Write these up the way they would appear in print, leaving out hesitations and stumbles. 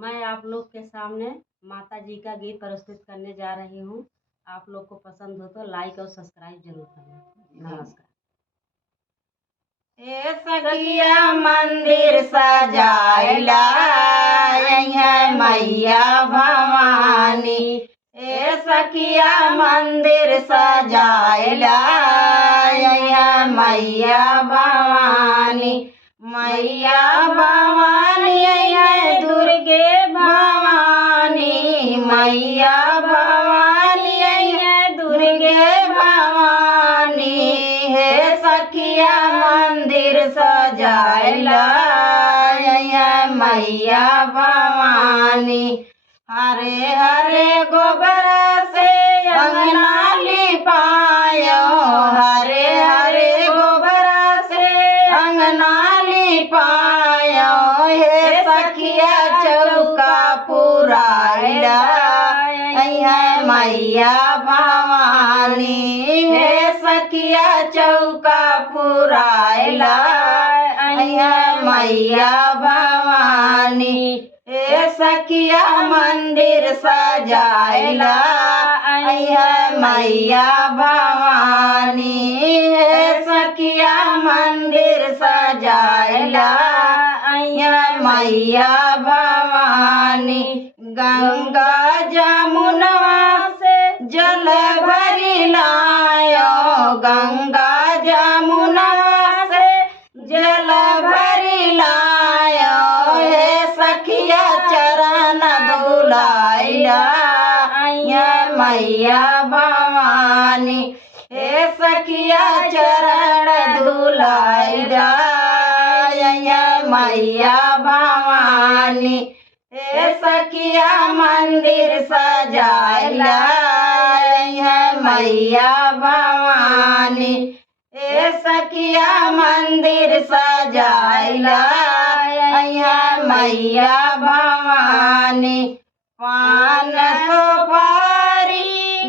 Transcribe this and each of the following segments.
मैं आप लोग के सामने माता जी का गीत प्रस्तुत करने जा रही हूँ। आप लोग को पसंद हो तो लाइक और सब्सक्राइब जरूर करना। नमस्कार। ए सखिया मंदिर सजाइला है मैया भवानी। ए सखिया मंदिर सजाइला है मैया भवानी। मैया भवानी है दुर्गे भवानी। मैया भवानी है दुर्गे भवानी। हे सखिया मंदिर सजाइला मैया भवानी। हरे हरे गोबर से अंगना लिपायो। हरे हरे गोबर से अंगना लिपायो। हे सखिया चौका पुराइला मैया भवानी। हे सखिया चौका पुराइला मैया भवानी। हे सखिया मंदिर सजाइला मैया भवानी। हे सखिया मंदिर सजाइला मैया भवानी। गंगा जमुना से जल भरी लायो। गंगा जमुना से जल भरी लायो। हे सखिया चरण धुलाइला मैया भवानी। हे सखिया चरण धुलाइला मैया भवानी। हे सखिया मंदिर सजाइला मैया भवानी। हे सखिया मंदिर सजाइला मैया भवानी। पान सुपारी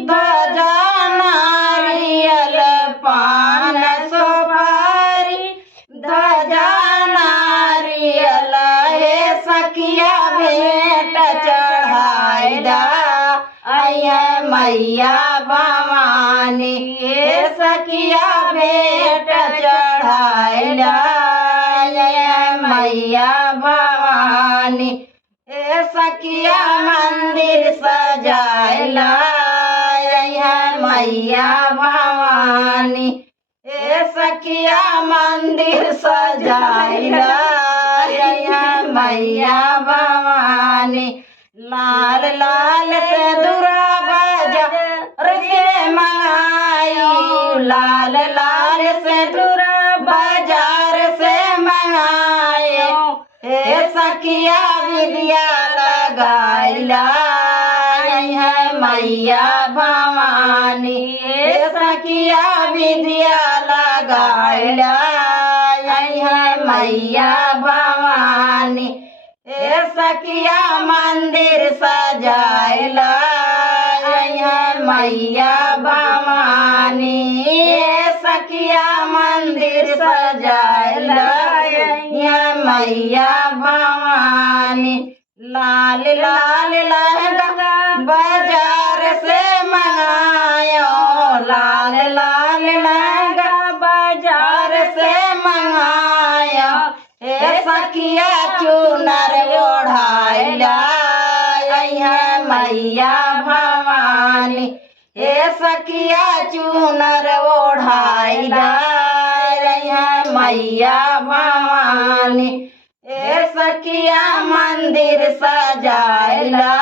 ध्वजा नारियल। पान सुपारी ध्वजा नारियल। हे सखिया भेंट चढ़ाइला मैया भवानी। हे सखिया भेंट चढ़ाइला मैया भवानी। हे सखिया मंदिर सजाइला मैया भवानी। हे सखिया मंदिर सजाइला मैया भवानी। लाल लाल से दुरा बाजार से मंगायो। लाल लाल से दुरा बाजार से मंगायो। हे सखिया विद्या लगाइला मैया भवानी। हे सखिया विद्या लगाइला मैया भवानी। हे सखिया मंदिर सजाइला मैया भवानी। हे सखिया मंदिर सजाइला मैया भवानी। लाल लाल लहंगा बाजार से मंगायो। लाल लाल लहंगा बाजार से मंगायो। हे सखिया चुनर ओढ़ाइला मैया भवानी। हे सखिया चुनर ओढ़ाइला मैया भवानी। हे सखिया मंदिर सजाइला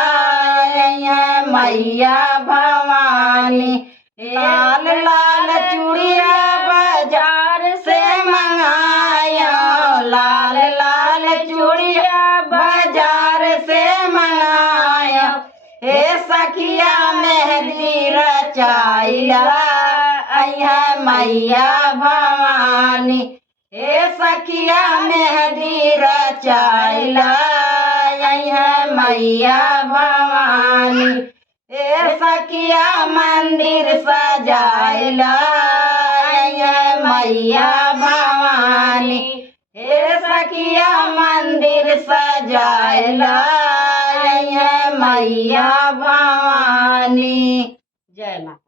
मैया भवानी। लाल लाल चूड़िया बाजार से मंगायो। लाल लाल चूड़िया बाजार से मंगायो। हे सखिया मेहंदी रचाइला मैया भवानी। हे सखिया मेहंदी रचाइला मैया भवानी। हे सखिया मंदिर सजाइला मैया भवानी। हे सखिया मंदिर सजाइला मैया भवानी। जय माता।